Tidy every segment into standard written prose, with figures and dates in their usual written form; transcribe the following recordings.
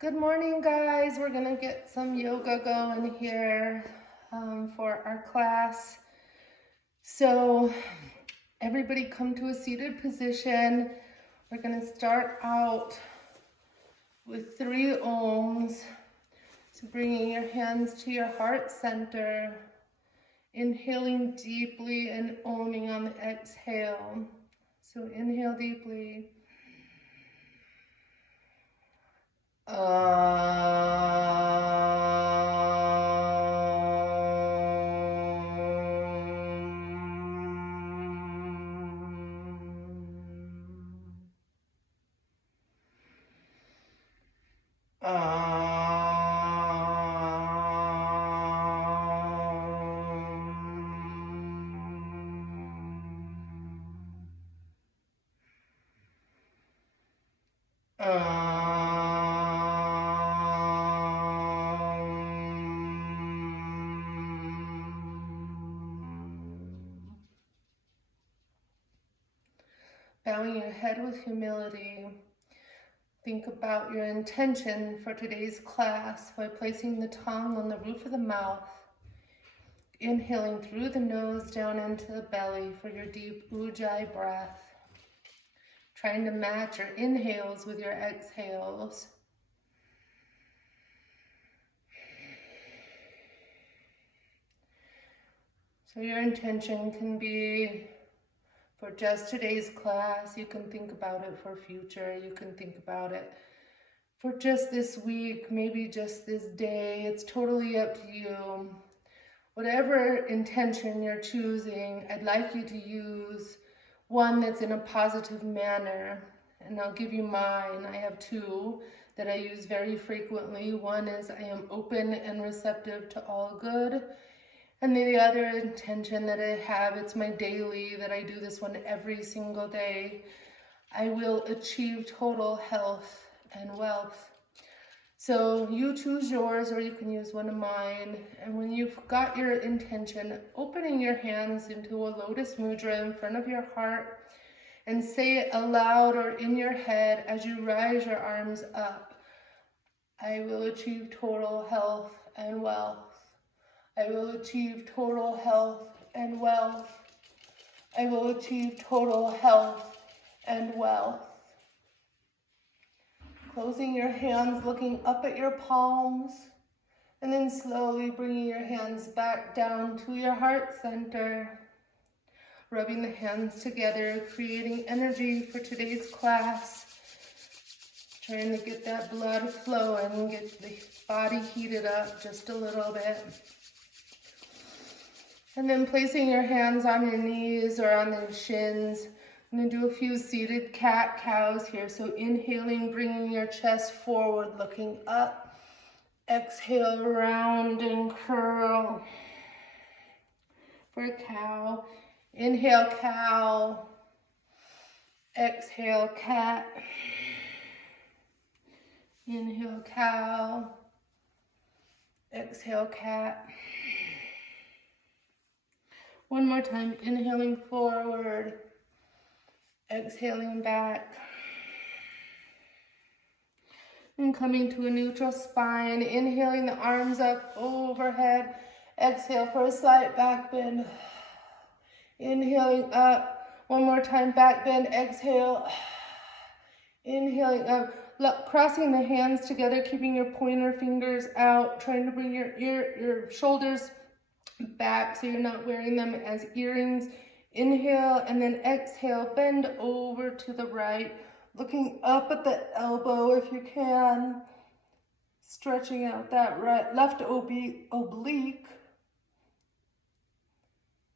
Good morning, guys. We're gonna get some yoga going here for our class. So everybody come to a seated position. We're gonna start out with 3 ohms. So bringing your hands to your heart center, inhaling deeply and owning on the exhale. So inhale deeply. Bowing your head with humility. Think about your intention for today's class by placing the tongue on the roof of the mouth, inhaling through the nose down into the belly for your deep ujjayi breath, trying to match your inhales with your exhales. So your intention can be for just today's class. You can think about it for future. You can think about it for just this week, maybe just this day. It's totally up to you. Whatever intention you're choosing, I'd like you to use one that's in a positive manner. And I'll give you mine. I have 2 that I use very frequently. One is I am open and receptive to all good. And the other intention that I have, it's my daily, that I do this one every single day. I will achieve total health and wealth. So you choose yours, or you can use one of mine. And when you've got your intention, opening your hands into a lotus mudra in front of your heart, and say it aloud or in your head as you rise your arms up. I will achieve total health and wealth. I will achieve total health and wealth. I will achieve total health and wealth. Closing your hands, looking up at your palms, and then slowly bringing your hands back down to your heart center. Rubbing the hands together, creating energy for today's class. Trying to get that blood flowing, get the body heated up just a little bit. And then placing your hands on your knees or on your shins. I'm going to do a few seated cat-cows here. So inhaling, bringing your chest forward, looking up. Exhale, round and curl for a cow. Inhale, cow. Exhale, cat. Inhale, cow. Exhale, cat. One more time, inhaling forward, exhaling back. And coming to a neutral spine, inhaling the arms up overhead. Exhale for a slight back bend. Inhaling up, one more time, back bend, exhale. Inhaling up, crossing the hands together, keeping your pointer fingers out, trying to bring your shoulders back so you're not wearing them as earrings. Inhale and then exhale, bend over to the right, looking up at the elbow if you can, stretching out that right left oblique.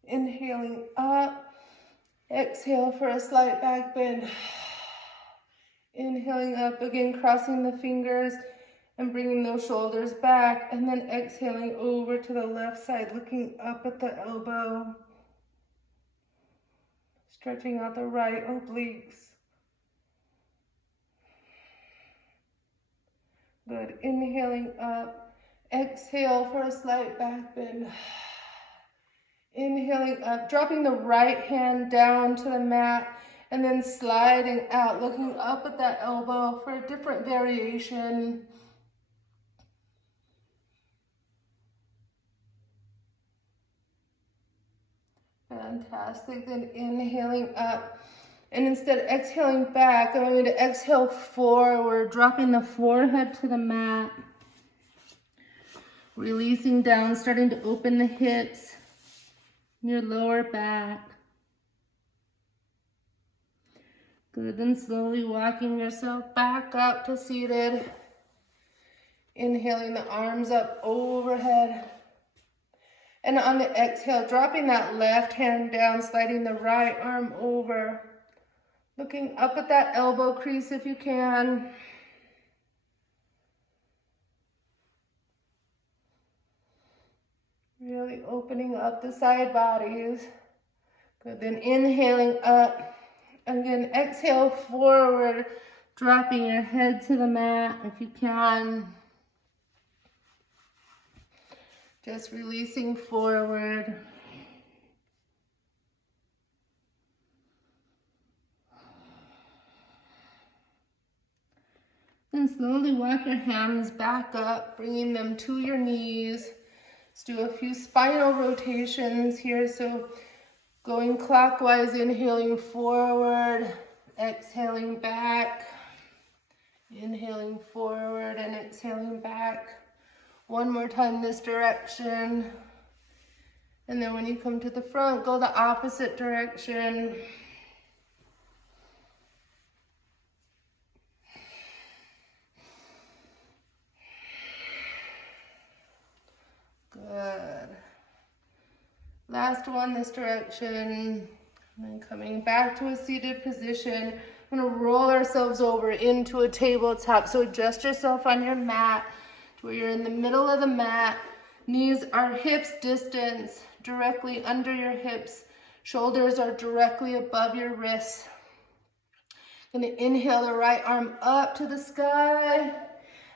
Inhaling up, exhale for a slight back bend. Inhaling up again, crossing the fingers and bringing those shoulders back, and then exhaling over to the left side, looking up at the elbow, stretching out the right obliques. Good. Inhaling up, exhale for a slight back bend. Inhaling up, dropping the right hand down to the mat, and then sliding out, looking up at that elbow for a different variation. Fantastic. Then inhaling up. And instead of exhaling back, I'm going to exhale forward, dropping the forehead to the mat. Releasing down, starting to open the hips, your lower back. Good, then slowly walking yourself back up to seated. Inhaling the arms up overhead. And on the exhale, dropping that left hand down, sliding the right arm over. Looking up at that elbow crease if you can. Really opening up the side bodies. Good, then inhaling up. Again, exhale forward, dropping your head to the mat if you can. Just releasing forward. Then slowly walk your hands back up, bringing them to your knees. Let's do a few spinal rotations here. So going clockwise, inhaling forward, exhaling back, inhaling forward and exhaling back. One more time this direction. And then when you come to the front, go the opposite direction. Good. Last one this direction. And then coming back to a seated position. We're going to roll ourselves over into a tabletop. So adjust yourself on your mat to where you're in the middle of the mat. Knees are hips distance, directly under your hips. Shoulders are directly above your wrists. Going to inhale the right arm up to the sky.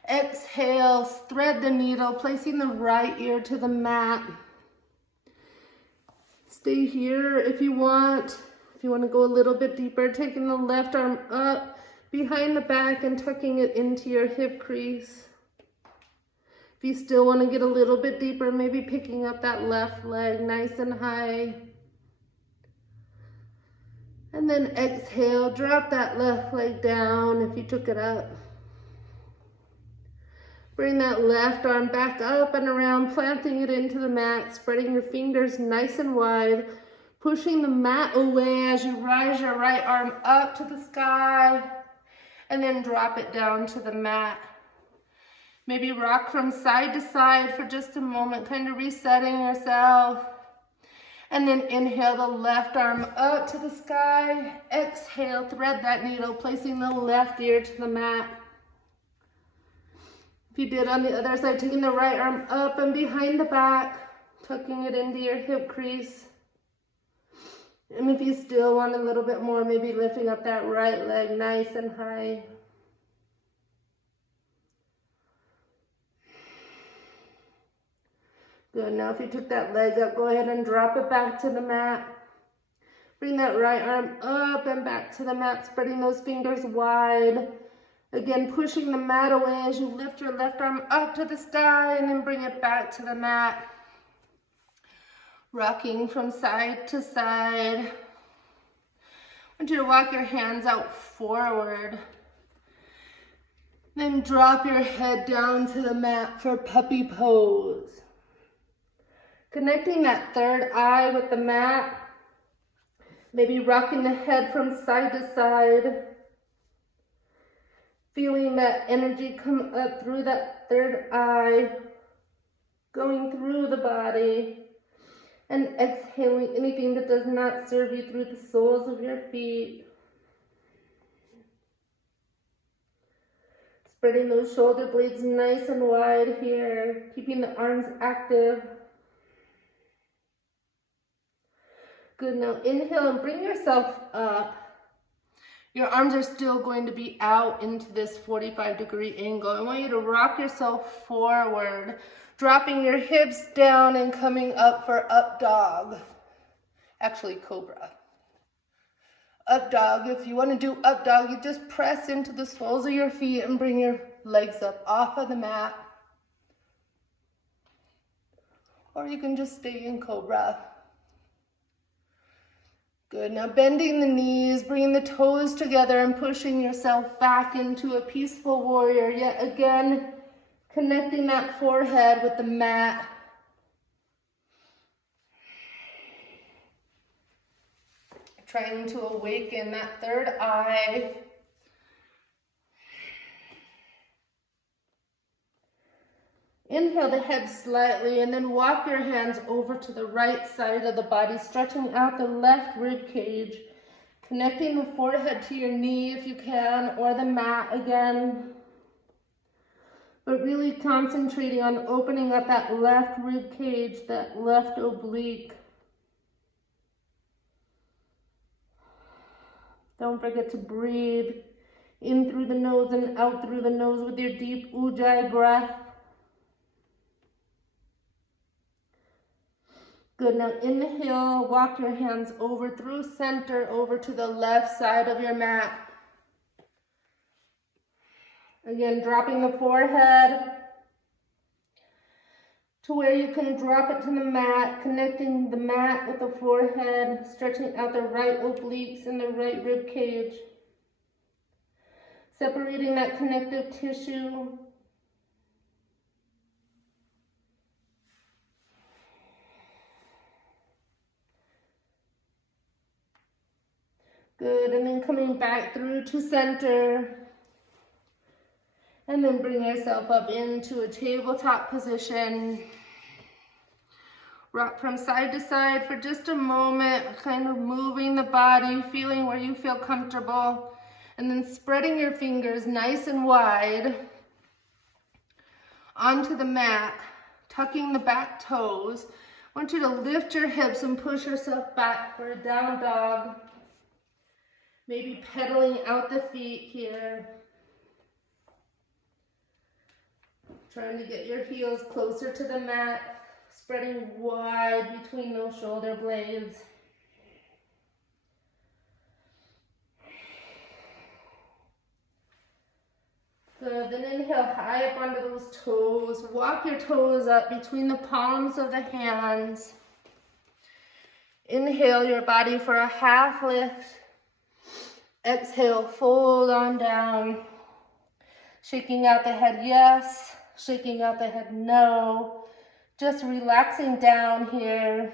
Exhale, thread the needle, placing the right ear to the mat. Stay here if you want. If you want to go a little bit deeper, taking the left arm up behind the back and tucking it into your hip crease. If you still want to get a little bit deeper, maybe picking up that left leg nice and high. And then exhale, drop that left leg down if you took it up. Bring that left arm back up and around, planting it into the mat, spreading your fingers nice and wide, pushing the mat away as you rise your right arm up to the sky, and then drop it down to the mat. Maybe rock from side to side for just a moment, kind of resetting yourself. And then inhale the left arm up to the sky. Exhale, thread that needle, placing the left ear to the mat. If you did on the other side, taking the right arm up and behind the back, tucking it into your hip crease. And if you still want a little bit more, maybe lifting up that right leg nice and high. Good, now if you took that leg up, go ahead and drop it back to the mat. Bring that right arm up and back to the mat, spreading those fingers wide. Again, pushing the mat away as you lift your left arm up to the sky and then bring it back to the mat. Rocking from side to side. I want you to walk your hands out forward. Then drop your head down to the mat for puppy pose. Connecting that third eye with the mat. Maybe rocking the head from side to side. Feeling that energy come up through that third eye, going through the body, and exhaling anything that does not serve you through the soles of your feet. Spreading those shoulder blades nice and wide here, keeping the arms active. Good, now inhale and bring yourself up. Your arms are still going to be out into this 45-degree angle. I want you to rock yourself forward, dropping your hips down and coming up for up dog. Actually, cobra. Up dog, if you want to do up dog, you just press into the soles of your feet and bring your legs up off of the mat. Or you can just stay in cobra. Good, now bending the knees, bringing the toes together and pushing yourself back into a peaceful warrior. Yet again, connecting that forehead with the mat. Trying to awaken that third eye. Inhale the head slightly and then walk your hands over to the right side of the body, stretching out the left rib cage, connecting the forehead to your knee if you can, or the mat again. But really concentrating on opening up that left rib cage, that left oblique. Don't forget to breathe in through the nose and out through the nose with your deep Ujjayi breath. Good, now inhale, walk your hands over through center, over to the left side of your mat. Again, dropping the forehead to where you can drop it to the mat, connecting the mat with the forehead, stretching out the right obliques and the right rib cage, separating that connective tissue. Good, and then coming back through to center. And then bring yourself up into a tabletop position. Rock from side to side for just a moment, kind of moving the body, feeling where you feel comfortable. And then spreading your fingers nice and wide onto the mat, tucking the back toes. I want you to lift your hips and push yourself back for a down dog. Maybe pedaling out the feet here. Trying to get your heels closer to the mat, spreading wide between those shoulder blades. Good, then inhale high up onto those toes. Walk your toes up between the palms of the hands. Inhale your body for a half lift. Exhale, fold on down. Shaking out the head, yes. Shaking out the head, no. Just relaxing down here.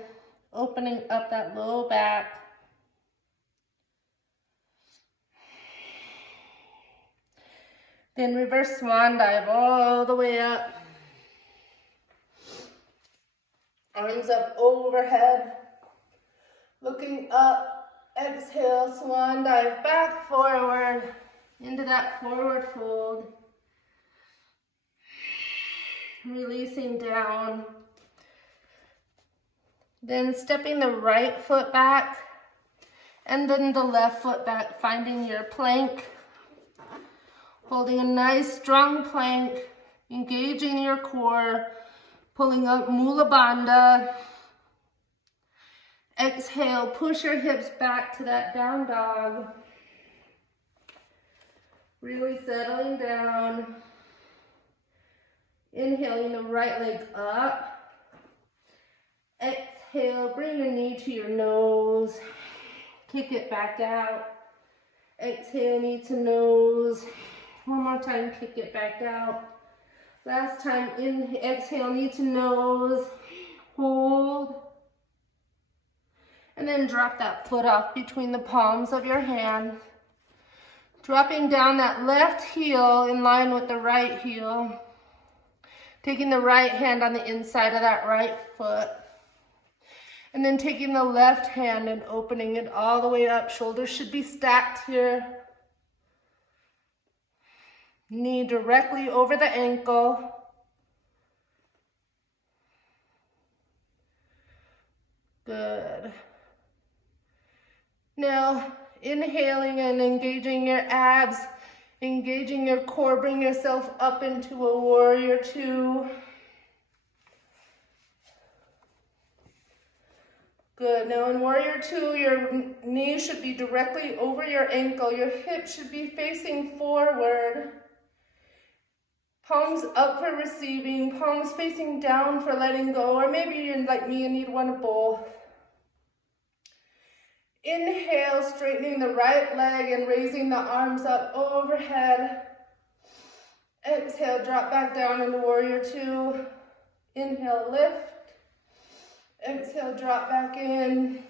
Opening up that low back. Then reverse swan dive all the way up. Arms up overhead. Looking up. Exhale, swan dive back forward into that forward fold. Releasing down. Then stepping the right foot back and then the left foot back, finding your plank. Holding a nice strong plank, engaging your core, pulling up Mula Bandha. Exhale, push your hips back to that down dog. Really settling down. Inhaling the right leg up. Exhale, bring your knee to your nose. Kick it back out. Exhale, knee to nose. One more time, kick it back out. Last time, exhale, knee to nose. Hold. And then drop that foot off between the palms of your hand. Dropping down that left heel in line with the right heel. Taking the right hand on the inside of that right foot. And then taking the left hand and opening it all the way up. Shoulders should be stacked here. Knee directly over the ankle. Good. Now, inhaling and engaging your abs, engaging your core, bring yourself up into a warrior two. Good, now in warrior two, your knee should be directly over your ankle. Your hips should be facing forward. Palms up for receiving, palms facing down for letting go, or maybe you're like me and need one of both. Inhale, straightening the right leg and raising the arms up overhead. Exhale, drop back down into warrior two. Inhale, lift. Exhale, drop back in.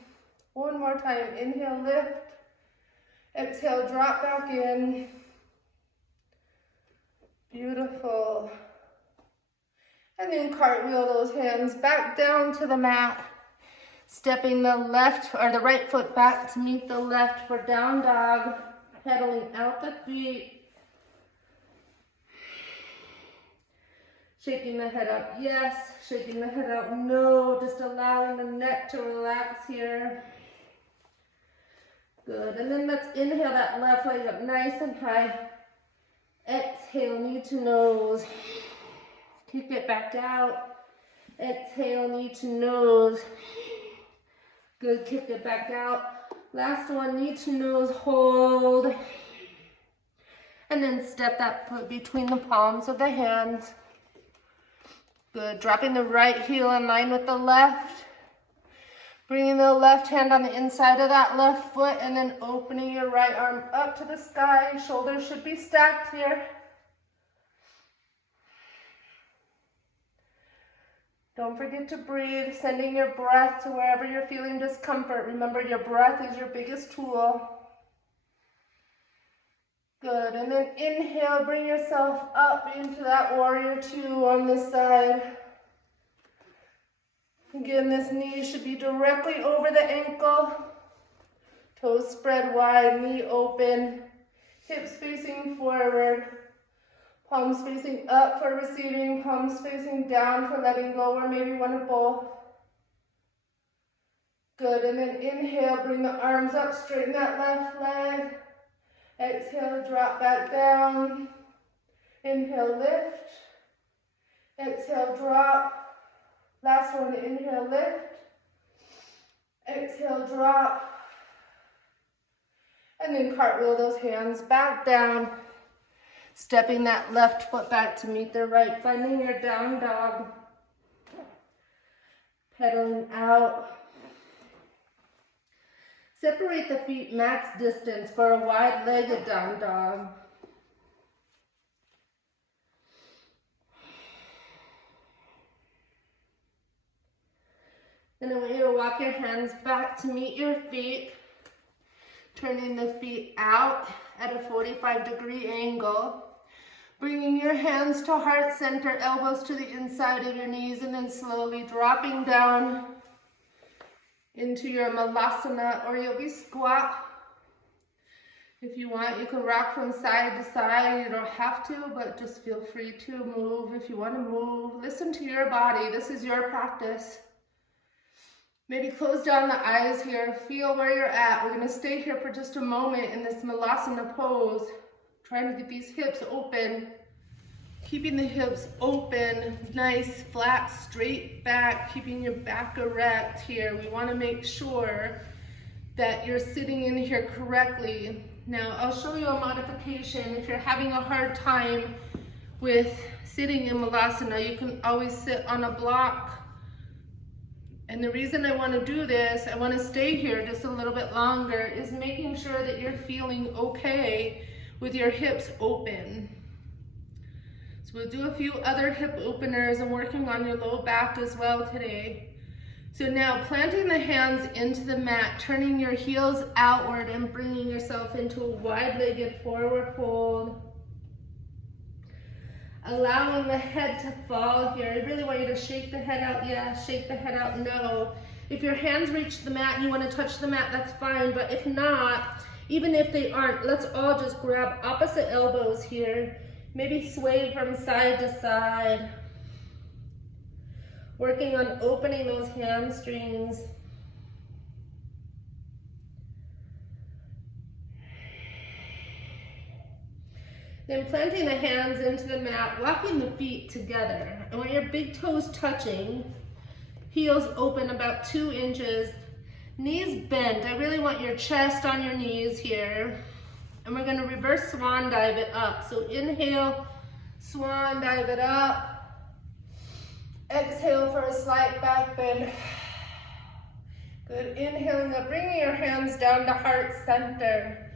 One more time, inhale, lift. Exhale, drop back in. Beautiful. And then cartwheel those hands back down to the mat. Stepping the left or the right foot back to meet the left for down dog. Pedaling out the feet. Shaking the head up, yes. Shaking the head out, no. Just allowing the neck to relax here. Good, and then let's inhale that left leg up nice and high. Exhale, knee to nose. Kick it back out. Exhale, knee to nose. Good, kick it back out. Last one, knee to nose, hold. And then step that foot between the palms of the hands. Good, dropping the right heel in line with the left. Bringing the left hand on the inside of that left foot and then opening your right arm up to the sky. Shoulders should be stacked here. Don't forget to breathe, sending your breath to wherever you're feeling discomfort. Remember, your breath is your biggest tool. Good, and then inhale, bring yourself up into that warrior two on this side. Again, this knee should be directly over the ankle. Toes spread wide, knee open, hips facing forward. Palms facing up for receiving, palms facing down for letting go, or maybe one or both. Good, and then inhale, bring the arms up, straighten that left leg. Exhale, drop back down. Inhale, lift. Exhale, drop. Last one, inhale, lift. Exhale, drop. And then cartwheel those hands back down. Stepping that left foot back to meet the right, finding your down dog. Pedaling out. Separate the feet max distance for a wide-legged down dog. And I want you to walk your hands back to meet your feet, turning the feet out at a 45-degree angle. Bringing your hands to heart center, elbows to the inside of your knees, and then slowly dropping down into your malasana, or you'll be squat. If you want, you can rock from side to side. You don't have to, but just feel free to move if you want to move. Listen to your body. This is your practice. Maybe close down the eyes here. Feel where you're at. We're going to stay here for just a moment in this malasana pose. Trying to get these hips open. Keeping the hips open, nice, flat, straight back, keeping your back erect here. We want to make sure that you're sitting in here correctly. Now, I'll show you a modification. If you're having a hard time with sitting in malasana, you can always sit on a block. And the reason I want to do this, I want to stay here just a little bit longer, is making sure that you're feeling okay with your hips open. We'll do a few other hip openers and working on your low back as well today. So now planting the hands into the mat, turning your heels outward and bringing yourself into a wide-legged forward fold. Allowing the head to fall here. I really want you to shake the head out, yes, shake the head out, no. If your hands reach the mat and you want to touch the mat, that's fine, but if not, even if they aren't, let's all just grab opposite elbows here. Maybe sway from side to side. Working on opening those hamstrings. Then planting the hands into the mat, walking the feet together. I want your big toes touching, heels open about 2 inches, knees bent. I really want your chest on your knees here. And we're going to reverse swan dive it up. So inhale, swan dive it up. Exhale for a slight back bend. Good, inhaling up, bringing your hands down to heart center.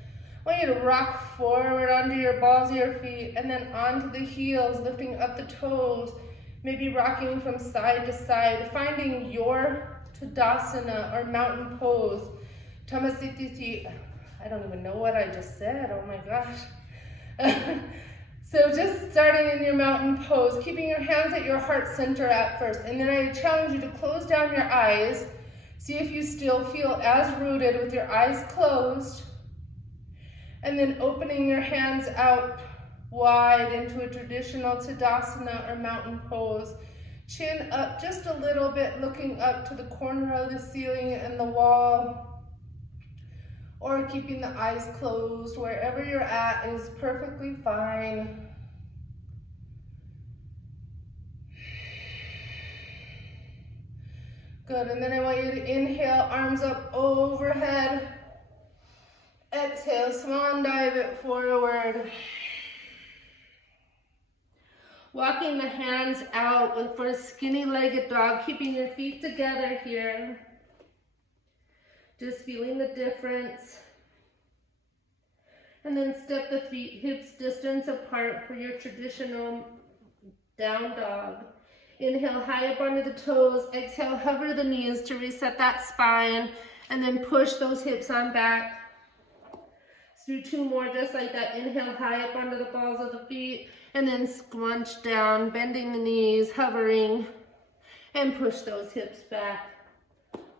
I want you to rock forward onto your balls of your feet and then onto the heels, lifting up the toes, maybe rocking from side to side, finding your Tadasana or mountain pose. Tamasiti. I don't even know what I just said, oh my gosh. So just starting in your mountain pose, keeping your hands at your heart center at first, and then I challenge you to close down your eyes. See if you still feel as rooted with your eyes closed. And then opening your hands out wide into a traditional Tadasana or mountain pose. Chin up just a little bit, looking up to the corner of the ceiling and the wall. Or keeping the eyes closed, wherever you're at is perfectly fine. Good, and then I want you to inhale, arms up overhead. Exhale, swan dive it forward. Walking the hands out for a skinny legged dog, keeping your feet together here. Just feeling the difference. And then step the feet hips distance apart for your traditional down dog. Inhale high up onto the toes. Exhale, hover the knees to reset that spine. And then push those hips on back. Do two more just like that. Inhale high up onto the balls of the feet and then scrunch down, bending the knees, hovering, and push those hips back.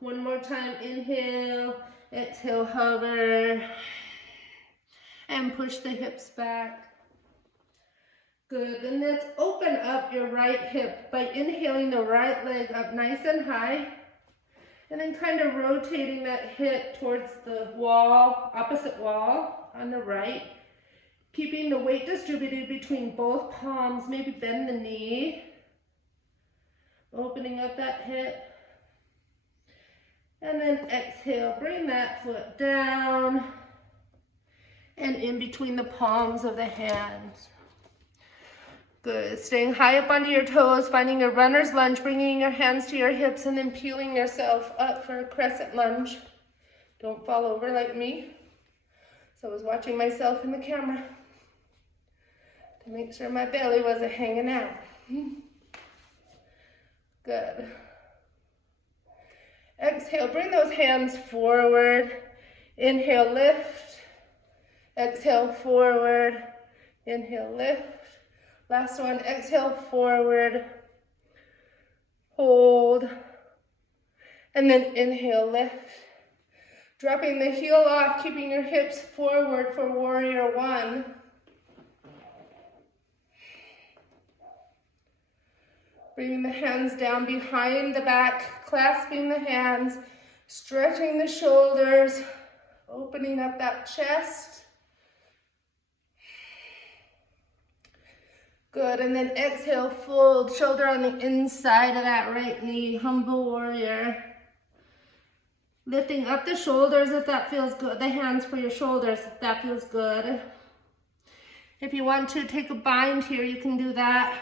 One more time, inhale, exhale, hover, and push the hips back. Good, then let's open up your right hip by inhaling the right leg up nice and high. And then kind of rotating that hip towards the wall, opposite wall on the right. Keeping the weight distributed between both palms, maybe bend the knee. Opening up that hip. And then exhale, bring that foot down and in between the palms of the hands. Good, staying high up onto your toes, finding a runner's lunge, bringing your hands to your hips and then peeling yourself up for a crescent lunge. Don't fall over like me. So I was watching myself in the camera to make sure my belly wasn't hanging out. Good. Exhale, bring those hands forward. Inhale, lift. Exhale, forward. Inhale, lift. Last one, exhale, forward, hold, and then inhale, lift. Dropping the heel off, keeping your hips forward for warrior one. Bringing the hands down behind the back, clasping the hands, stretching the shoulders, opening up that chest. Good, and then exhale, fold, shoulder on the inside of that right knee, humble warrior. Lifting up the shoulders if that feels good, the hands for your shoulders if that feels good. If you want to take a bind here, you can do that.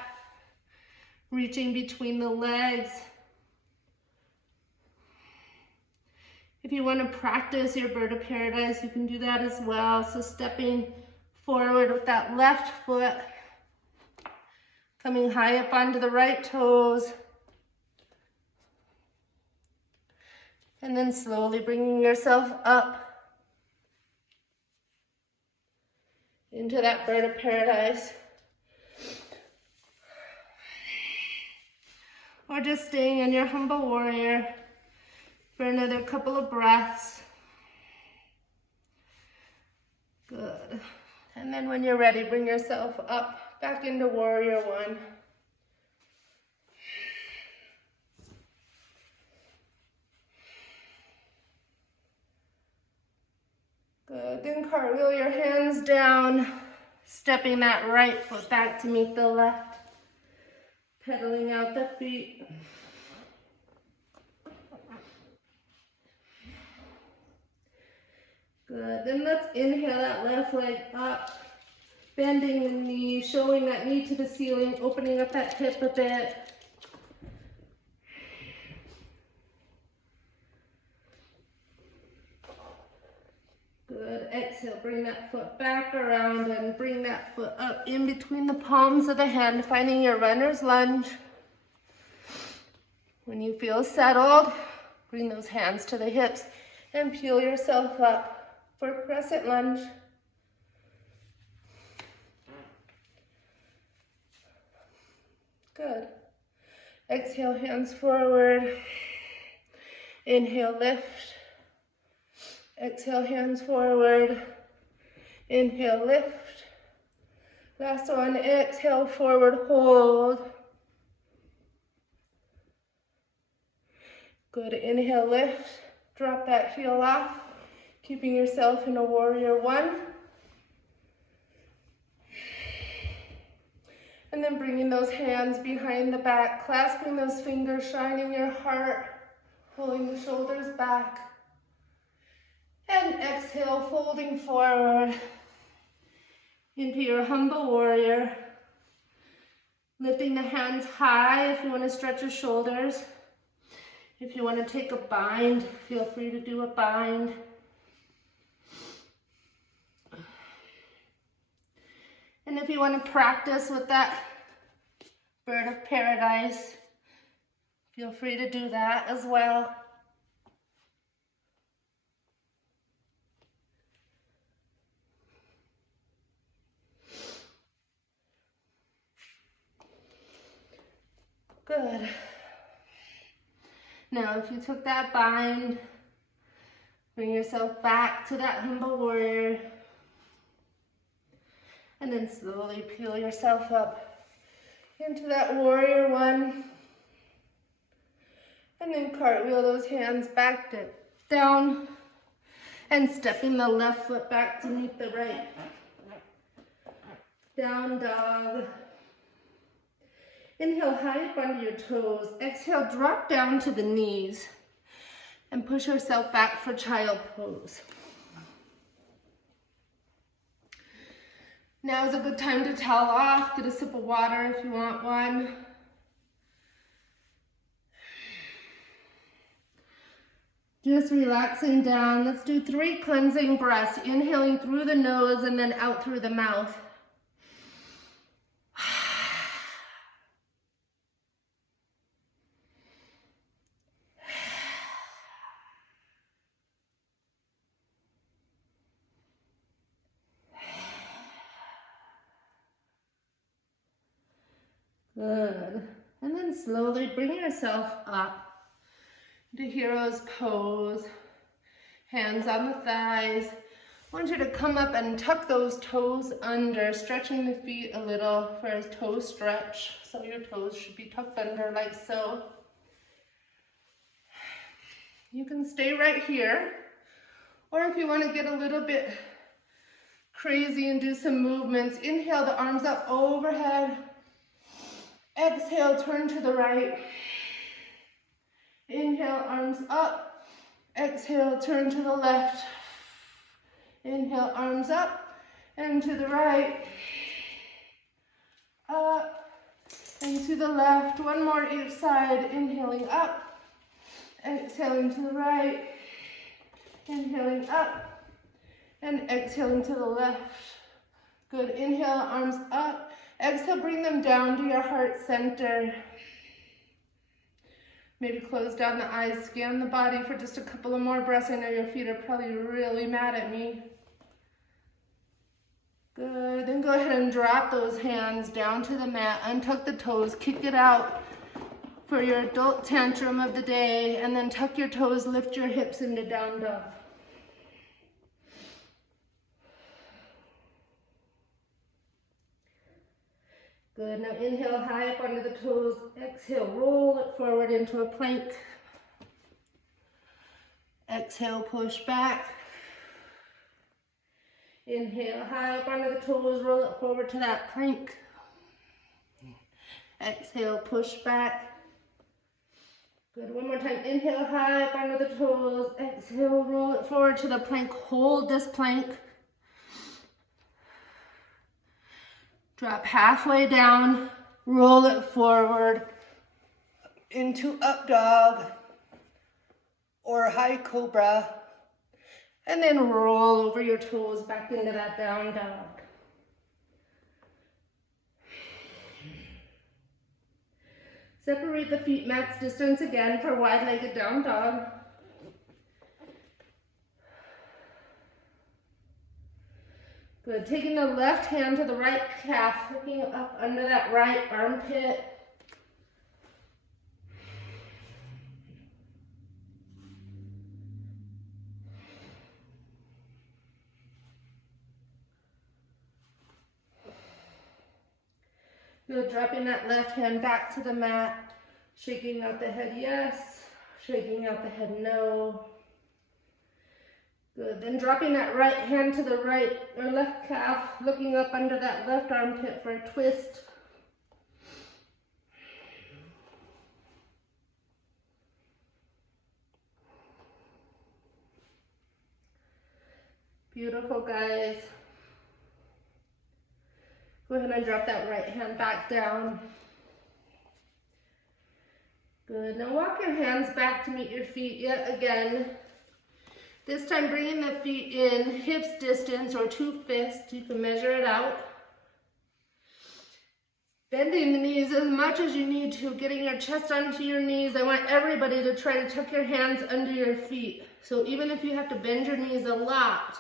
Reaching between the legs. If you want to practice your bird of paradise, you can do that as well. So stepping forward with that left foot. Coming high up onto the right toes. And then slowly bringing yourself up into that bird of paradise. Or just staying in your humble warrior for another couple of breaths. Good. And then when you're ready, bring yourself up back into warrior one. Good, then cartwheel your hands down, stepping that right foot back to meet the left, pedaling out the feet. Good, then let's inhale that left leg up, bending the knee, showing that knee to the ceiling, opening up that hip a bit. Good. Exhale, bring that foot back around and bring that foot up in between the palms of the hand, finding your runner's lunge. When you feel settled, bring those hands to the hips and peel yourself up for crescent lunge. Good. Exhale, hands forward. Inhale, lift. Exhale, hands forward. Inhale, lift. Last one, exhale, forward, hold. Good, inhale, lift. Drop that heel off, keeping yourself in a warrior one. And then bringing those hands behind the back, clasping those fingers, shining your heart, pulling the shoulders back. And exhale, folding forward into your humble warrior. Lifting the hands high if you want to stretch your shoulders. If you want to take a bind, feel free to do a bind. And if you want to practice with that bird of paradise, feel free to do that as well. Good. Now, if you took that bind, bring yourself back to that humble warrior. And then slowly peel yourself up into that warrior one. And then cartwheel those hands back down and stepping the left foot back to meet the right. Down dog. Inhale, high up onto your toes. Exhale, drop down to the knees and push yourself back for child pose. Now is a good time to towel off. Get a sip of water if you want one. Just relaxing down. Let's do 3 cleansing breaths. Inhaling through the nose and then out through the mouth. Good. And then slowly bring yourself up to hero's pose. Hands on the thighs. I want you to come up and tuck those toes under, stretching the feet a little for a toe stretch. So your toes should be tucked under like so. You can stay right here. Or if you want to get a little bit crazy and do some movements, inhale the arms up overhead. Exhale, turn to the right. Inhale, arms up. Exhale, turn to the left. Inhale, arms up and to the right. Up and to the left. One more each side. Inhaling up. Exhaling to the right. Inhaling up and exhaling to the left. Good. Inhale, arms up. Exhale, bring them down to your heart center. Maybe close down the eyes, scan the body for just a couple of more breaths. I know your feet are probably really mad at me. Good, then go ahead and drop those hands down to the mat, untuck the toes, kick it out for your adult tantrum of the day, and then tuck your toes, lift your hips into down dog. Good, now inhale high up onto the toes, exhale, roll it forward into a plank. Exhale, push back. Inhale high up onto the toes, roll it forward to that plank. Exhale, push back. Good, one more time, inhale high up onto the toes, exhale, roll it forward to the plank, hold this plank. Drop halfway down, roll it forward into up dog or high cobra. And then roll over your toes back into that down dog. Separate the feet max distance again for wide-legged down dog. Good. Taking the left hand to the right calf, looking up under that right armpit. Good. Dropping that left hand back to the mat, shaking out the head yes, shaking out the head no. Good. Then dropping that right hand to the right or left calf, looking up under that left armpit for a twist. Beautiful, guys. Go ahead and drop that right hand back down. Good. Now walk your hands back to meet your feet yet again. This time bringing the feet in hips distance or 2 fists. You can measure it out. Bending the knees as much as you need to, getting your chest onto your knees. I want everybody to try to tuck your hands under your feet. So even if you have to bend your knees a lot,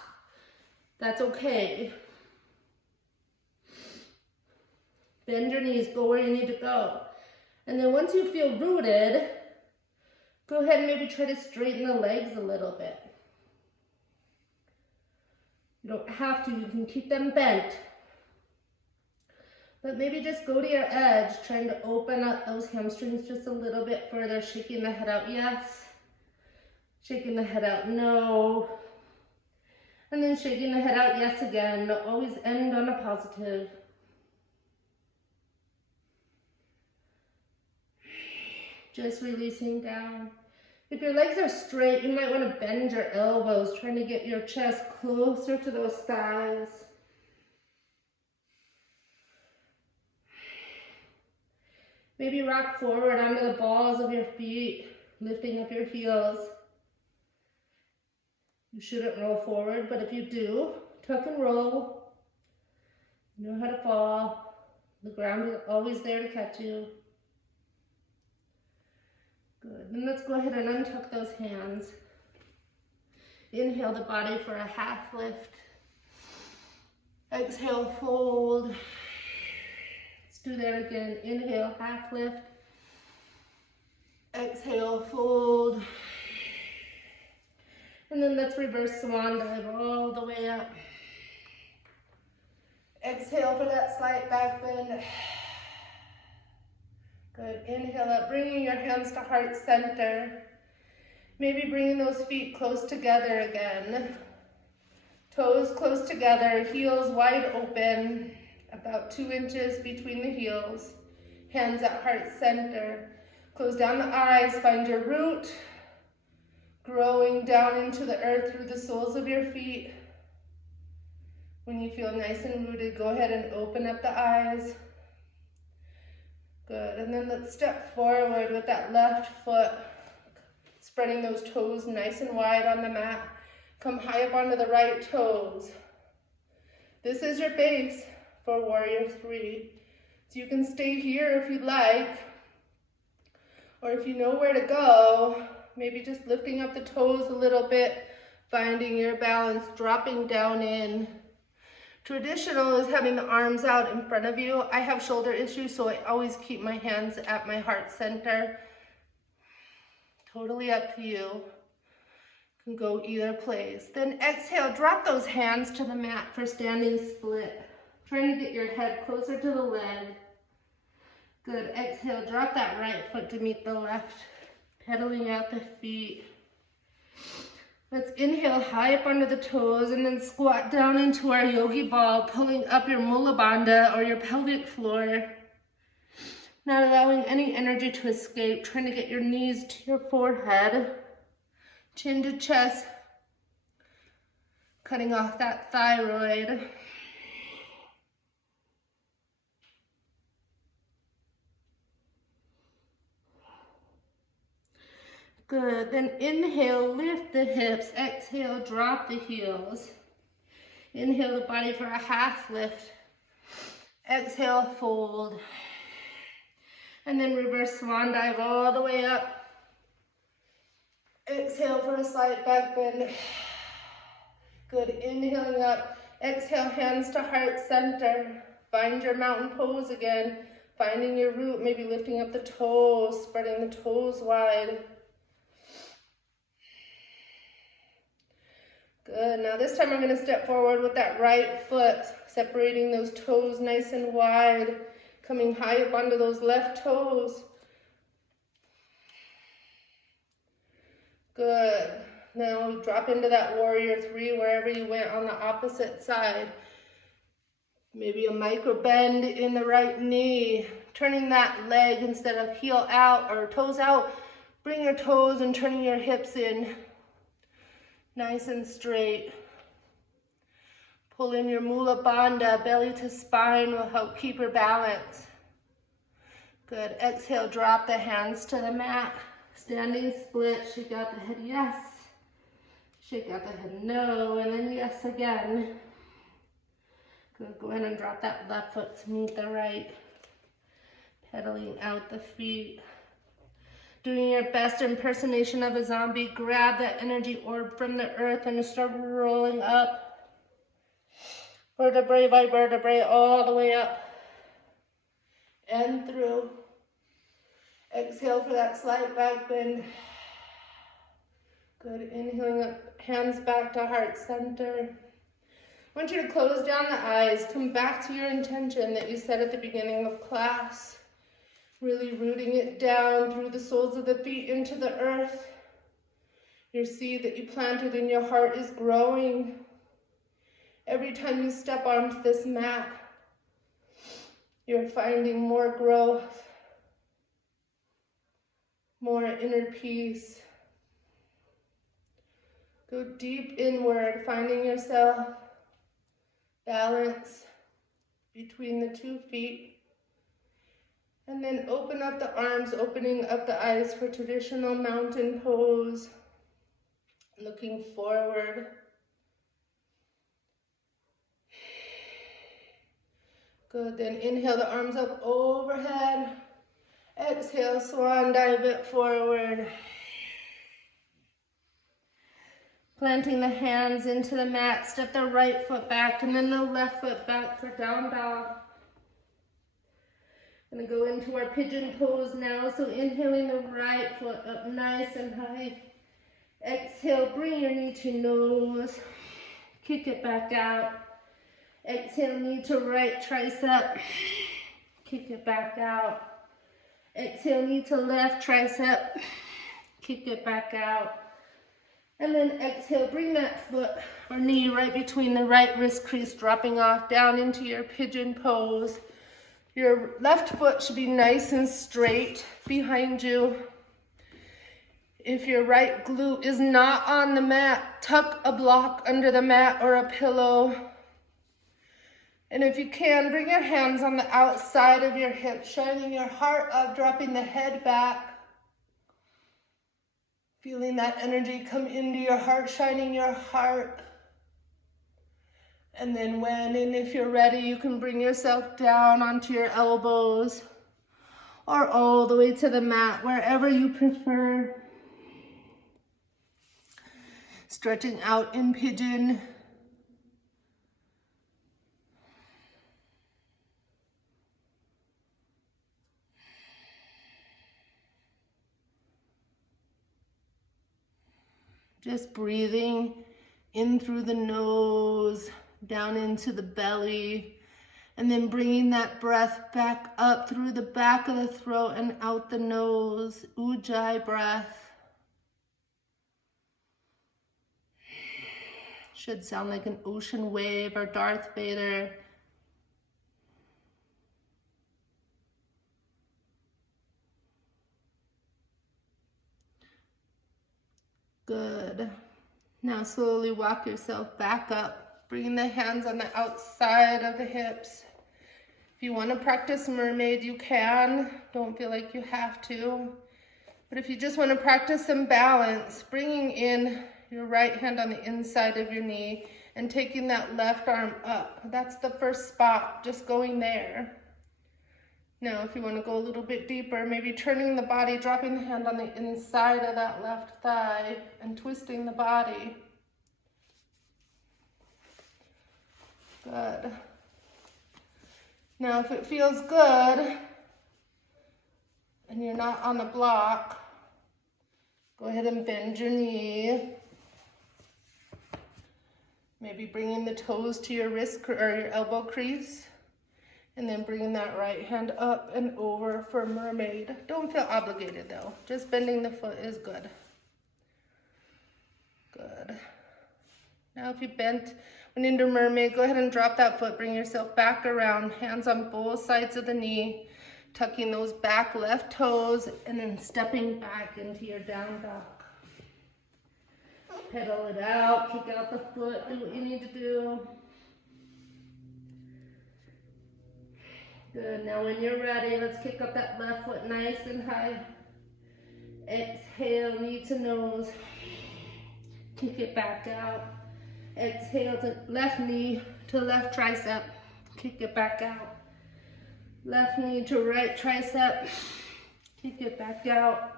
that's okay. Bend your knees, go where you need to go. And then once you feel rooted, go ahead and maybe try to straighten the legs a little bit. You don't have to, you can keep them bent. But maybe just go to your edge, trying to open up those hamstrings just a little bit further, shaking the head out, yes. Shaking the head out, no. And then shaking the head out, yes again. Always end on a positive. Just releasing down. If your legs are straight, you might want to bend your elbows, trying to get your chest closer to those thighs. Maybe rock forward onto the balls of your feet, lifting up your heels. You shouldn't roll forward, but if you do, tuck and roll. You know how to fall. The ground is always there to catch you. Good. Then let's go ahead and untuck those hands. Inhale the body for a half lift. Exhale, fold. Let's do that again. Inhale, half lift. Exhale, fold. And then let's reverse swan dive all the way up. Exhale for that slight back bend. Good. Inhale up, bringing your hands to heart center. Maybe bringing those feet close together again. Toes close together, heels wide open, about 2 inches between the heels. Hands at heart center. Close down the eyes, find your root. Growing down into the earth through the soles of your feet. When you feel nice and rooted, go ahead and open up the eyes. Good, and then let's step forward with that left foot, spreading those toes nice and wide on the mat. Come high up onto the right toes. This is your base for Warrior 3. So you can stay here if you'd like, or if you know where to go, maybe just lifting up the toes a little bit, finding your balance, dropping down in. Traditional is having the arms out in front of you. I have shoulder issues, so I always keep my hands at my heart center. Totally up to you. You can go either place. Then exhale, drop those hands to the mat for standing split. Trying to get your head closer to the leg. Good, exhale, drop that right foot to meet the left. Pedaling out the feet. Let's inhale high up under the toes and then squat down into our yogi ball, pulling up your mula bandha or your pelvic floor. Not allowing any energy to escape, trying to get your knees to your forehead, chin to chest, cutting off that thyroid. Good. Then inhale, lift the hips. Exhale, drop the heels. Inhale the body for a half lift. Exhale, fold. And then reverse swan dive all the way up. Exhale for a slight back bend. Good. Inhaling up. Exhale, hands to heart center. Find your mountain pose again. Finding your root, maybe lifting up the toes, spreading the toes wide. Good. Now this time we're going to step forward with that right foot, separating those toes nice and wide, coming high up onto those left toes. Good. Now drop into that warrior three wherever you went on the opposite side. Maybe a micro bend in the right knee, turning that leg instead of heel out or toes out. Bring your toes and turning your hips in. Nice and straight. Pull in your Mula Bandha, belly to spine will help keep your balance. Good. Exhale, drop the hands to the mat. Standing split, shake out the head, yes. Shake out the head, no, and then yes again. Good. Go ahead and drop that left foot to meet the right. Pedaling out the feet. Doing your best impersonation of a zombie. Grab that energy orb from the earth and start rolling up. Vertebrae by vertebrae all the way up and through. Exhale for that slight back bend. Good. Inhaling up, hands back to heart center. I want you to close down the eyes. Come back to your intention that you set at the beginning of class. Really rooting it down through the soles of the feet into the earth. Your seed that you planted in your heart is growing. Every time you step onto this mat, you're finding more growth, more inner peace. Go deep inward, finding yourself. Balance between the 2 feet. And then open up the arms, opening up the eyes for traditional mountain pose. Looking forward. Good, then inhale the arms up overhead. Exhale, swan dive it forward. Planting the hands into the mat, step the right foot back and then the left foot back for down dog. Gonna go into our pigeon pose now, so inhaling the right foot up nice and high. Exhale, bring your knee to nose, kick it back out. Exhale, knee to right tricep, kick it back out. Exhale, knee to left tricep, kick it back out. And then exhale, bring that foot or knee right between the right wrist crease, dropping off down into your pigeon pose. Your left foot should be nice and straight behind you. If your right glute is not on the mat, tuck a block under the mat or a pillow. And if you can, bring your hands on the outside of your hips, shining your heart up, dropping the head back. Feeling that energy come into your heart, shining your heart. And then when and if you're ready, you can bring yourself down onto your elbows or all the way to the mat, wherever you prefer. Stretching out in pigeon. Just breathing in through the nose, down into the belly, and then bringing that breath back up through the back of the throat and out the nose, Ujjayi breath. Should sound like an ocean wave or Darth Vader. Good. Now slowly walk yourself back up, bringing the hands on the outside of the hips. If you want to practice mermaid, you can. Don't feel like you have to. But if you just want to practice some balance, bringing in your right hand on the inside of your knee and taking that left arm up. That's the first spot, just going there. Now, if you want to go a little bit deeper, maybe turning the body, dropping the hand on the inside of that left thigh and twisting the body. Good. Now, if it feels good and you're not on the block, go ahead and bend your knee. Maybe bringing the toes to your wrist or your elbow crease. And then bringing that right hand up and over for mermaid. Don't feel obligated though. Just bending the foot is good. Good. Now if you went into mermaid, go ahead and drop that foot. Bring yourself back around. Hands on both sides of the knee. Tucking those back left toes and then stepping back into your down dog. Pedal it out. Kick out the foot. Do what you need to do. Good, now when you're ready, let's kick up that left foot nice and high. Exhale, knee to nose. Kick it back out. Exhale to left knee to left tricep. Kick it back out. Left knee to right tricep. Kick it back out.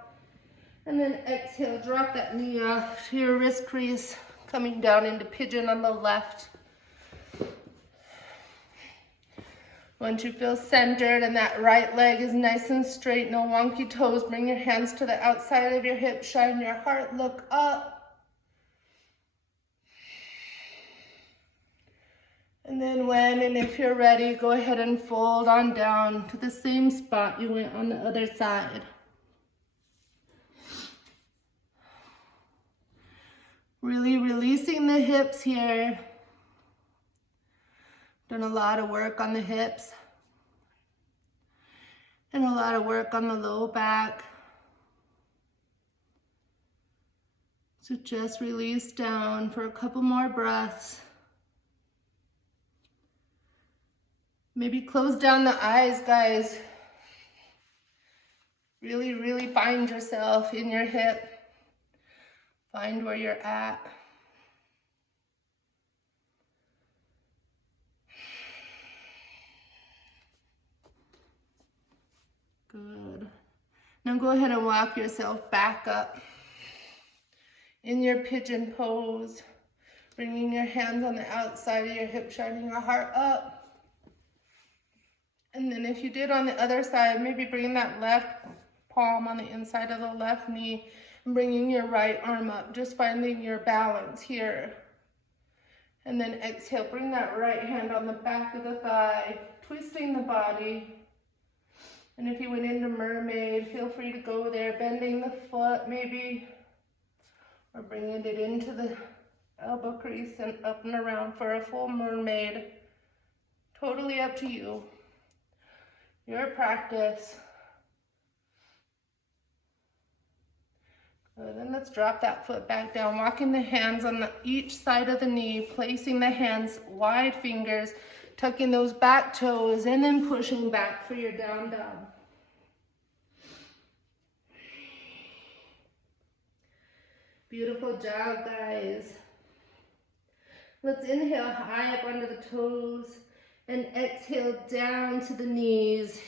And then exhale, drop that knee off to your wrist crease, coming down into pigeon on the left. Once you feel centered and that right leg is nice and straight, no wonky toes, bring your hands to the outside of your hips, shine your heart, look up. And then when and if you're ready, go ahead and fold on down to the same spot you went on the other side. Really releasing the hips here. Done a lot of work on the hips and a lot of work on the low back. So just release down for a couple more breaths. Maybe close down the eyes, guys. Really, really find yourself in your hip. Find where you're at. Good. Now go ahead and walk yourself back up in your pigeon pose, bringing your hands on the outside of your hip, shining your heart up. And then if you did on the other side, maybe bring that left palm on the inside of the left knee and bringing your right arm up, just finding your balance here. And then exhale, bring that right hand on the back of the thigh, twisting the body. And if you went into mermaid, feel free to go there, bending the foot maybe, or bringing it into the elbow crease and up and around for a full mermaid. Totally up to you. Your practice. Good, and let's drop that foot back down, walking the hands on each side of the knee, placing the hands, wide fingers, tucking those back toes, and then pushing back for your down dog. Beautiful job, guys. Let's inhale high up under the toes and exhale down to the knees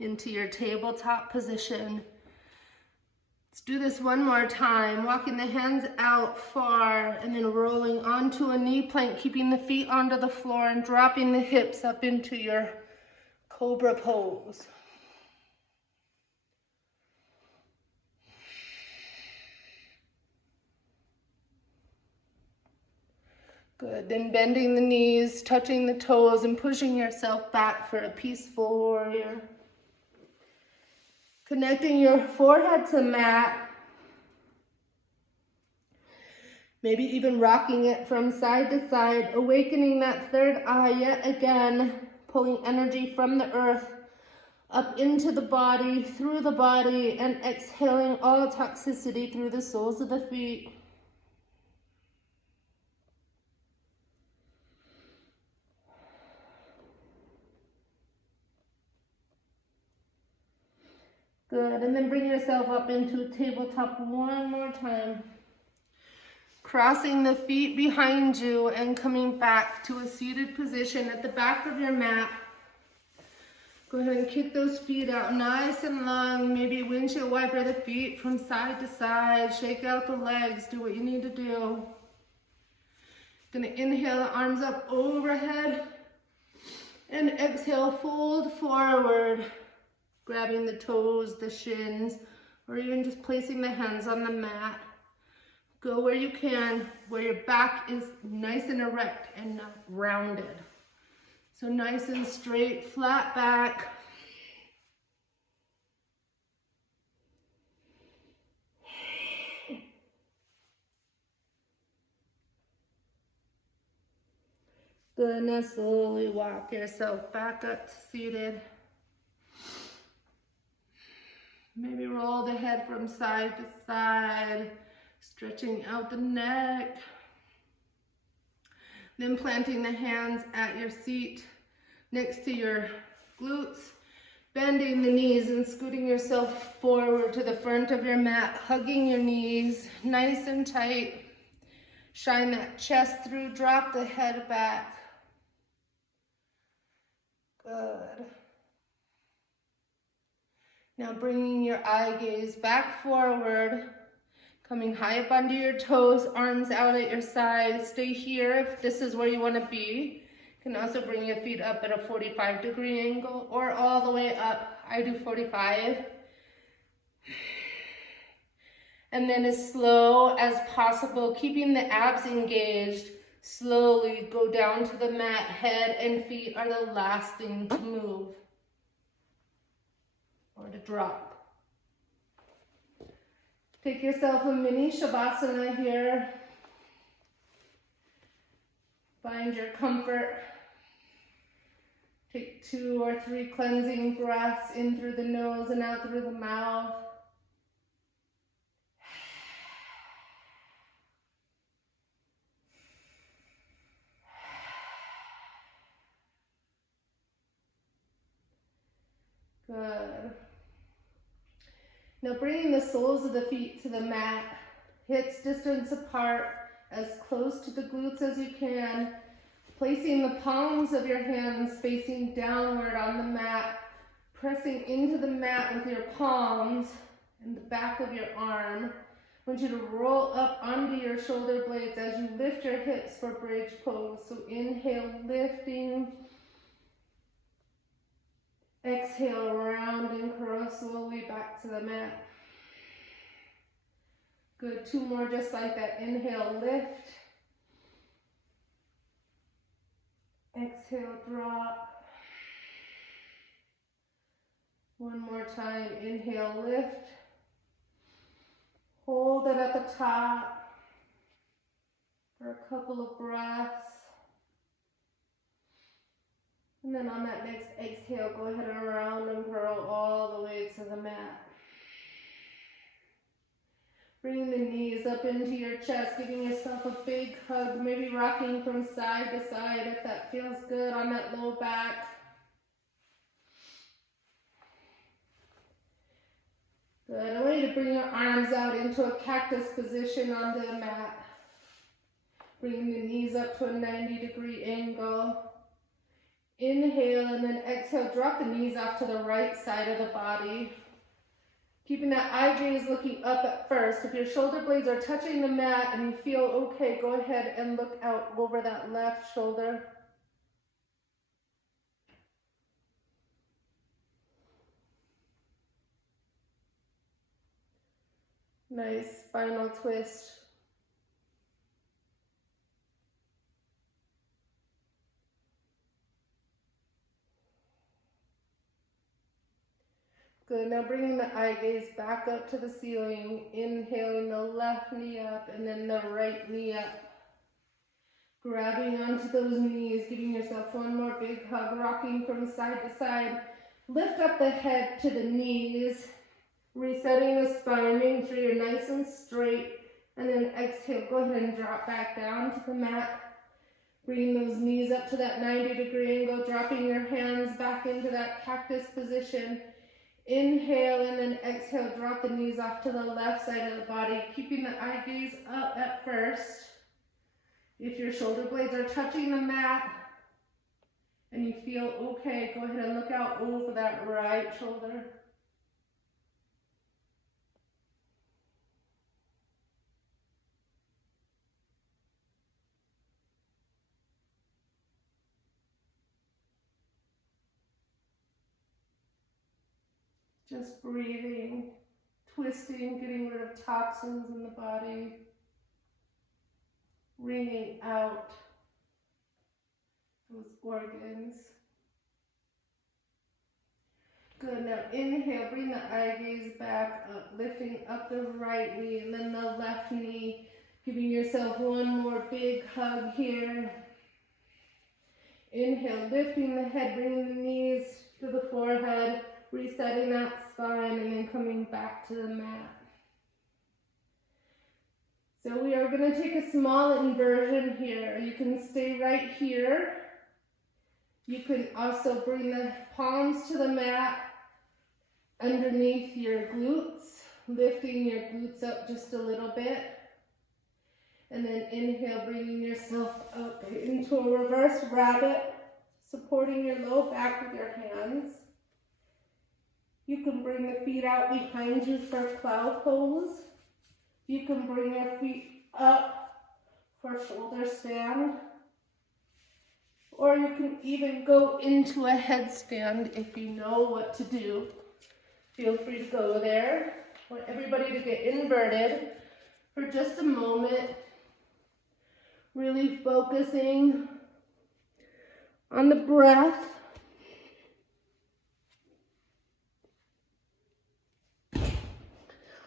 into your tabletop position. Let's do this one more time, walking the hands out far and then rolling onto a knee plank, keeping the feet onto the floor and dropping the hips up into your cobra pose. Good, then bending the knees, touching the toes and pushing yourself back for a peaceful warrior. Connecting your forehead to mat. Maybe even rocking it from side to side, awakening that third eye yet again, pulling energy from the earth up into the body, through the body, and exhaling all toxicity through the soles of the feet. Good, and then bring yourself up into tabletop one more time. Crossing the feet behind you and coming back to a seated position at the back of your mat. Go ahead and kick those feet out nice and long. Maybe windshield wiper the feet from side to side. Shake out the legs. Do what you need to do. Gonna inhale the arms up overhead. And exhale, fold forward. Grabbing the toes, the shins, or even just placing the hands on the mat. Go where you can, where your back is nice and erect and not rounded. So nice and straight, flat back. Good, now slowly walk yourself back up to seated. Maybe roll the head from side to side, stretching out the neck. Then planting the hands at your seat next to your glutes, bending the knees and scooting yourself forward to the front of your mat, hugging your knees nice and tight. Shine that chest through, drop the head back. Good. Now bringing your eye gaze back forward, coming high up onto your toes, arms out at your side. Stay here if this is where you want to be. You can also bring your feet up at a 45-degree angle or all the way up. I do 45. And then as slow as possible, keeping the abs engaged, slowly go down to the mat. Head and feet are the last thing to move or to drop. Take yourself a mini Shavasana here. Find your comfort. Take 2 or 3 cleansing breaths in through the nose and out through the mouth. Good. Now bringing the soles of the feet to the mat, hips distance apart, as close to the glutes as you can, placing the palms of your hands facing downward on the mat, pressing into the mat with your palms and the back of your arm. I want you to roll up onto your shoulder blades as you lift your hips for bridge pose. So inhale, lifting. Exhale, round and curl slowly back to the mat. Good, 2 more just like that. Inhale, lift. Exhale, drop. 1 more time. Inhale, lift. Hold it at the top for a couple of breaths. And then on that next exhale, go ahead and round and curl all the way to the mat. Bring the knees up into your chest, giving yourself a big hug, maybe rocking from side to side if that feels good on that low back. Good. I want you to bring your arms out into a cactus position onto the mat. Bring the knees up to a 90-degree angle. Inhale and then exhale, drop the knees off to the right side of the body. Keeping that eye gaze looking up at first. If your shoulder blades are touching the mat and you feel okay, go ahead and look out over that left shoulder. Nice spinal twist. Good, now bringing the eye gaze back up to the ceiling, inhaling the left knee up and then the right knee up. Grabbing onto those knees, giving yourself 1 more big hug, rocking from side to side. Lift up the head to the knees, resetting the spine, making sure you're nice and straight. And then exhale, go ahead and drop back down to the mat. Bringing those knees up to that 90-degree angle, dropping your hands back into that cactus position. Inhale and then exhale, drop the knees off to the left side of the body, keeping the eye gaze up at first. If your shoulder blades are touching the mat and you feel okay, go ahead and look out over that right shoulder. Just breathing, twisting, getting rid of toxins in the body, wringing out those organs. Good, now inhale, bring the eye gaze back up, lifting up the right knee and then the left knee, giving yourself one more big hug here. Inhale, lifting the head, bringing the knees to the forehead, resetting that spine, and then coming back to the mat. So we are going to take a small inversion here. You can stay right here. You can also bring the palms to the mat underneath your glutes, lifting your glutes up just a little bit. And then inhale, bringing yourself up into a reverse rabbit, supporting your low back with your hands. You can bring the feet out behind you for cloud pose. You can bring your feet up for shoulder stand. Or you can even go into a headstand if you know what to do. Feel free to go there. I want everybody to get inverted for just a moment. Really focusing on the breath.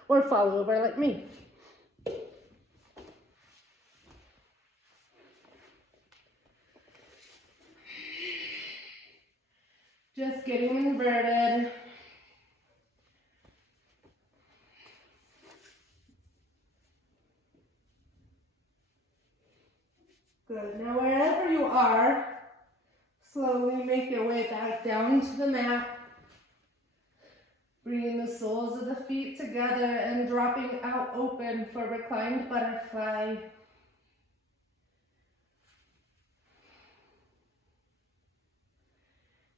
Or fall over like me. Just getting inverted. Good. Now wherever you are, slowly make your way back down to the mat. Bringing the soles of the feet together and dropping out open for Reclined Butterfly.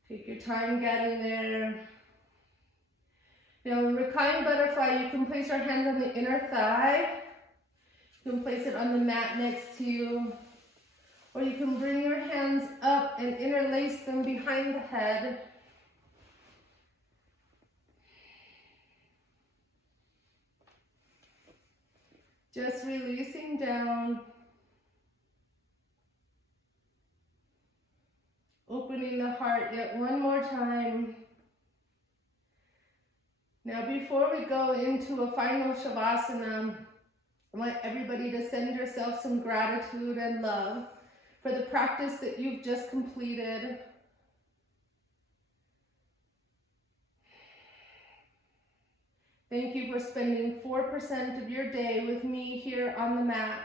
Take your time getting there. Now in Reclined Butterfly, you can place your hands on the inner thigh. You can place it on the mat next to you. Or you can bring your hands up and interlace them behind the head. Just releasing down. Opening the heart yet one more time. Now before we go into a final Shavasana, I want everybody to send yourself some gratitude and love for the practice that you've just completed. Thank you for spending 4% of your day with me here on the mat.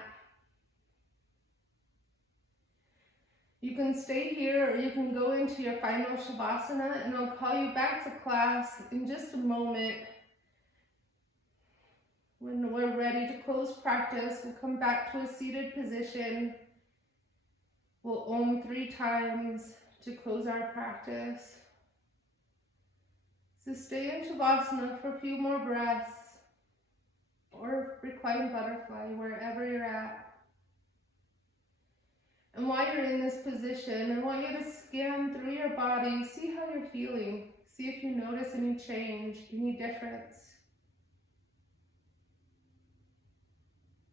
You can stay here or you can go into your final Shavasana, and I'll call you back to class in just a moment. When we're ready to close practice, we'll come back to a seated position. We'll Om 3 times to close our practice. So stay in Shavasana for a few more breaths, or Reclined Butterfly, wherever you're at. And while you're in this position, I want you to scan through your body, see how you're feeling, see if you notice any change, any difference.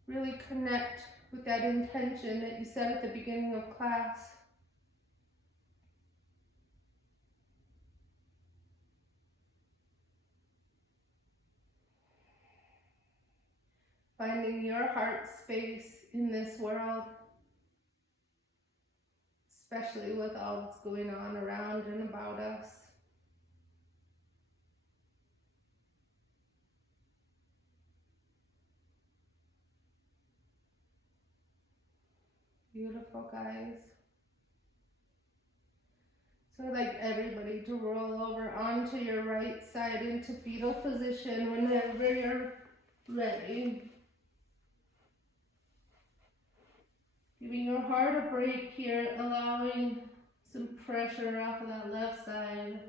Really connect with that intention that you said at the beginning of class. Finding your heart space in this world, especially with all that's going on around and about us. Beautiful, guys. So I'd like everybody to roll over onto your right side into fetal position whenever you're ready. Giving your heart a break here, allowing some pressure off of that left side.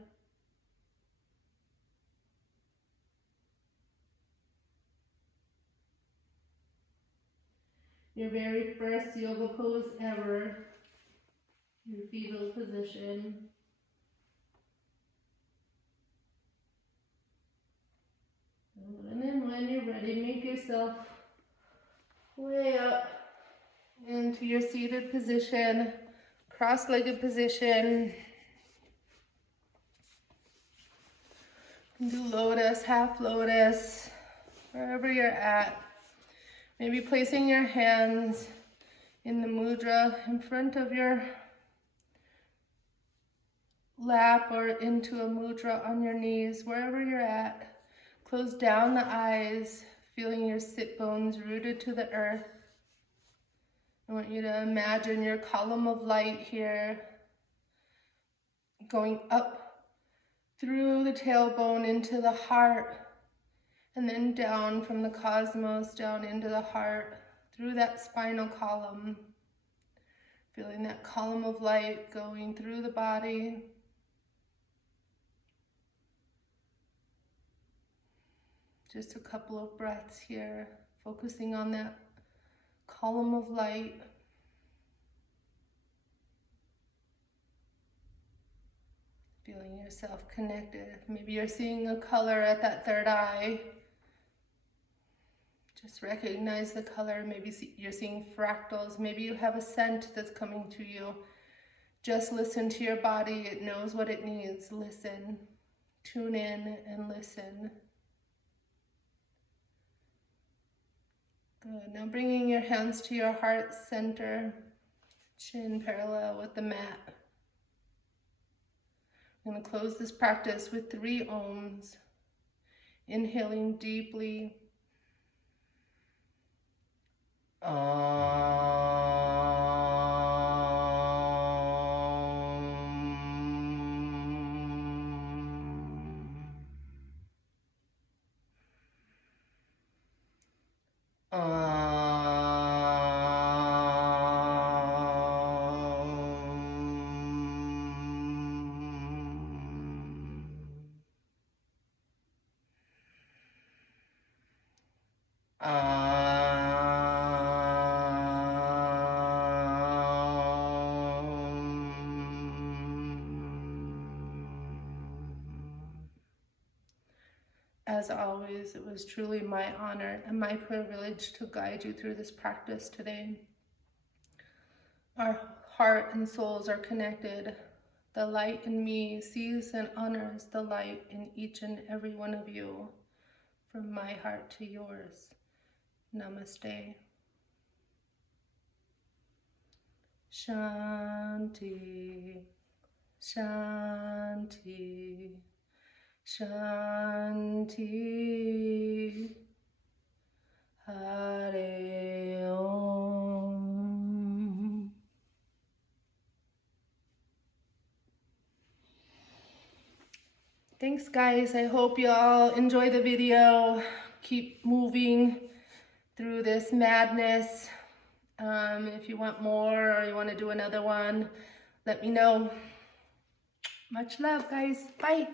Your very first yoga pose ever, your fetal position. And then when you're ready, make yourself way up into your seated position, cross-legged position. You can do lotus, half lotus, wherever you're at. Maybe placing your hands in the mudra in front of your lap or into a mudra on your knees, wherever you're at. Close down the eyes, feeling your sit bones rooted to the earth. I want you to imagine your column of light here going up through the tailbone into the heart, and then down from the cosmos down into the heart, through that spinal column. Feeling that column of light going through the body. Just a couple of breaths here, focusing on that column of light. Feeling yourself connected. Maybe you're seeing a color at that third eye. Just recognize the color. Maybe you're seeing fractals. Maybe you have a scent that's coming to you. Just listen to your body. It knows what it needs. Listen. Tune in and listen. Good. Now bringing your hands to your heart center, chin parallel with the mat. I'm going to close this practice with 3 ohms. Inhaling deeply. As always, it was truly my honor and my privilege to guide you through this practice today. Our heart and souls are connected. The light in me sees and honors the light in each and every one of you, from my heart to yours. Namaste. Shanti, Shanti, Shanti. Hare Om. Thanks, guys. I hope you all enjoy the video. Keep moving through this madness. If you want more or you want to do another one, let me know. Much love, guys. Bye.